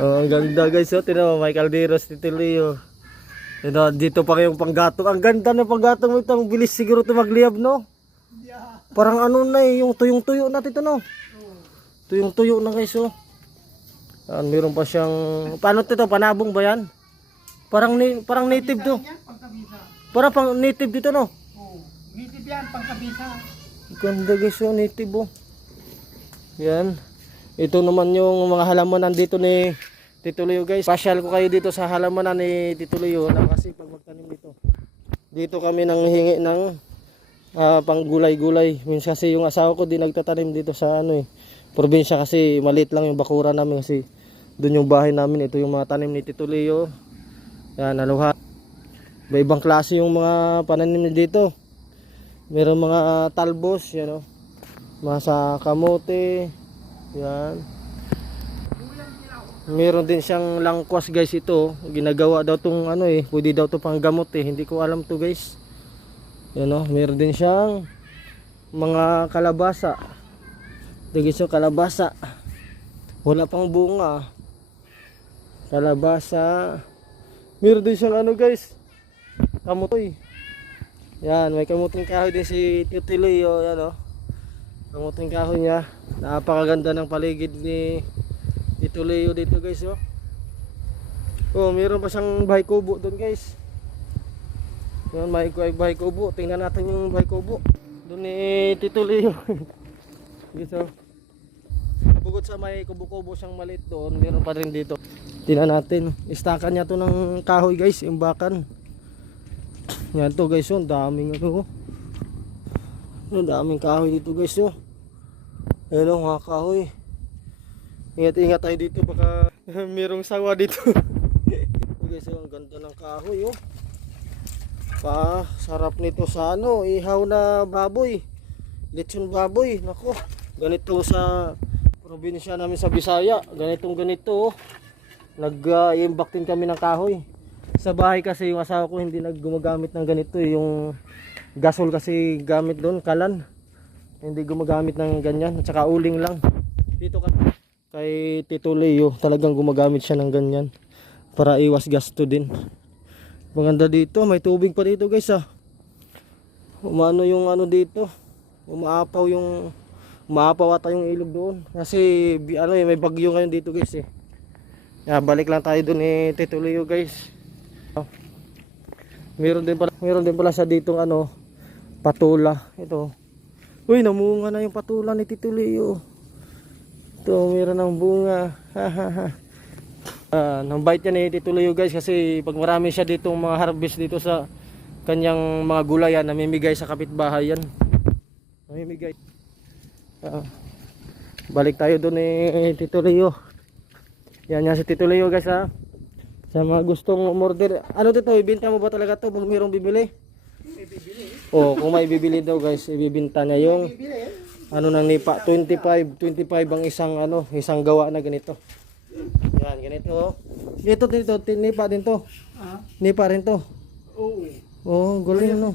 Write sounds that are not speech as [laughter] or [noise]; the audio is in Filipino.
Oh, ang ganda guys. Oh, tinaw may kalderos Tito Leo. Ito, dito pa kayong panggatong. Ang ganda ng panggatong mo ito. Ang bilis siguro ito magliyab, no? Parang ano na eh, yung tuyong-tuyo na ito, no? Tuyong-tuyo na guys, oh. Ah, meron pa siyang... Paano ito? Panabong ba yan? Parang, ni, parang native to. Yan. Parang pang native dito, no? Oo. Native yan, pangkabisa. Ganda guys, oh, native, oh. Yan. Ito naman yung mga halamanan dito ni Tito Leo guys. Pasyal ko kayo dito sa halamanan ni Tito Leo na kasi pag magtanim dito. Dito kami nang hingi ng ah, pang gulay-gulay. Minsan kasi yung asawa ko di nagtatanim dito sa ano eh. Probinsya kasi maliit lang yung bakura namin kasi doon yung bahay namin. Ito yung mga tanim ni Tito Leo. Yan, aluha. Iba-ibang klase yung mga pananim dito. Meron mga talbos, yan o. Mga sa kamote. Yan. Meron din siyang langkwas guys ito. Ginagawa daw tong ano eh. Pwede daw to pang gamot eh. Hindi ko alam to guys. Yan o. Meron din siyang mga kalabasa. Ito yung kalabasa. Wala pang bunga. Kalabasa. Meron din siyang ano guys. Kamotoy. Yan, may kamuting kahoy din si Leo, yan o. Kamuting kahoy niya. Napakaganda ng paligid ni Tito Leo dito guys, oh. Oh, meron pa siyang bahay kubo doon guys. Yan, may bahay kubo. Tingnan natin yung bahay kubo. Doon ni Tito Leo. [laughs] guys, oh. Bukod sa may kubo-kubo siyang maliit doon, meron pa rin dito. Tingnan natin. Istakan niya to ng kahoy guys, imbakan. Yan to guys, oh, daming ano. Ang daming kahoy dito guys, oh. Ayun oh, mga kahoy. Ingat-ingat tayo dito baka [laughs] merong sawa dito. Ito guys, oh, ang ganda ng kahoy, oh. Pa, sarap nito sa ano, ihaw na baboy. Lechon baboy, nako. Ganito sa probinsya namin sa Bisaya, ganitong ganito, oh. Nag-imbak din kami ng kahoy sa bahay kasi yung asawa ko hindi naggumagamit ng ganito eh. yung gasol kasi gamit doon kalan hindi gumagamit ng ganyan at saka uling lang. Dito ka kay Tito Leo talagang gumagamit siya ng ganyan para iwas gasto din. Maganda dito may tubig pa dito guys ah. Umano yung ano dito umaapaw yung umaapaw ata yung ilog doon. Kasi ano eh may bagyo ngayon dito guys eh. Yeah, balik lang tayo doon eh Tito Leo guys. Meron din pala, meron din pala sa ditong ano, patula. Ito. Uy, namunga na yung patula ni Tito Leo. Ito, meron ng bunga. Ah, nang bite yan ni Tito Leo guys kasi pag marami siya ditong mga harvest dito sa kanyang mga gulayan, namimigay sa kapitbahay yan. Namimigay. Ah, balik tayo doon ni Tito Leo. Yan yan si Tito Leo guys ha. Sa mga gustong umorder. Ano dito, ibenta mo ba talaga to pag mayroong bibili? Oh, kung may bibili daw guys, ibibenta niya yung ano nang nipa 25 25 ang isang ano, isang gawa na ganito. Yan, ganito. oh. Dito dito, nipa din to. Ah, Nipa rin to. oo. Oh, galing no.